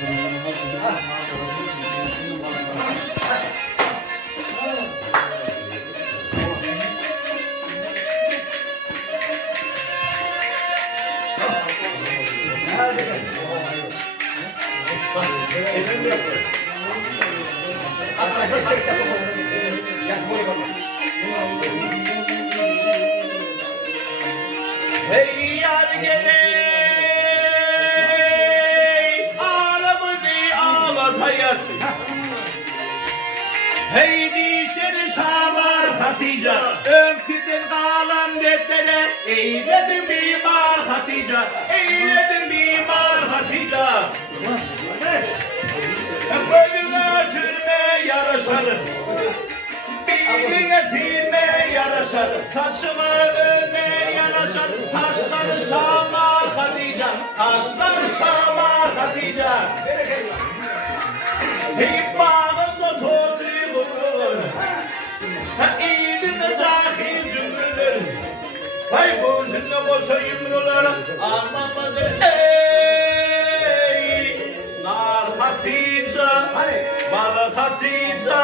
Hey yar geley, ağlamını ağlatayım. Hey dişeri şamar Hatice, önküdün kalan dertlere, eyledin mimar Hatice, eyledin mimar Hatice. Boynuna türme yaraşar, biline tilme yaraşar, taşıma önme yaraşar, taşları şamar Hatice, taşları şamar Hatice. Hey bağında tutuyor, eğilinde cahil cümleler, hay gözünde boşa yumrular, anlamadır ey nar Hatice, balık Hatice.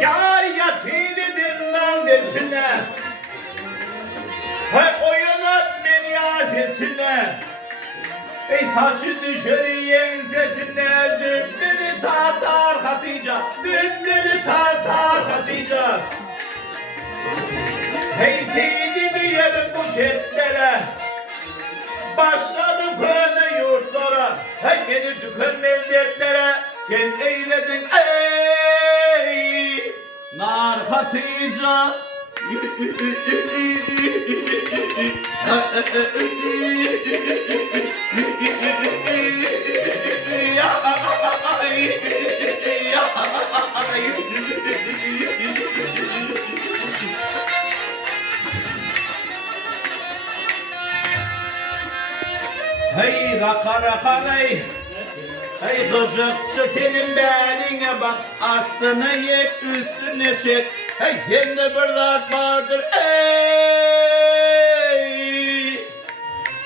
Yar yatini dinlen detine, hay oyalat beni afetine. Ey saçı düşeri yerin setine, zümrünü tatar Hatice, zümrünü tatar Hatice. Hey teydini yerim bu şetlere, başladım köyüne yurtlara, hey beni tükenmez dertlere, sen eyledin ey nar Hatice. Hey rakaray, hey kocakçı senin beline bak, aslını yep üstüne çek, hey sende bir dert vardır ey,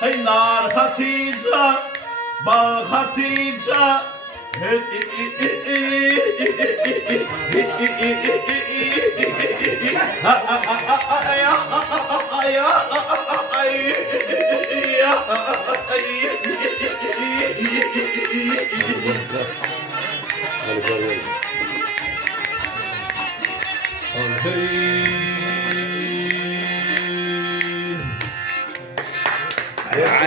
hey nar Hatice, bal Hatice. Hey.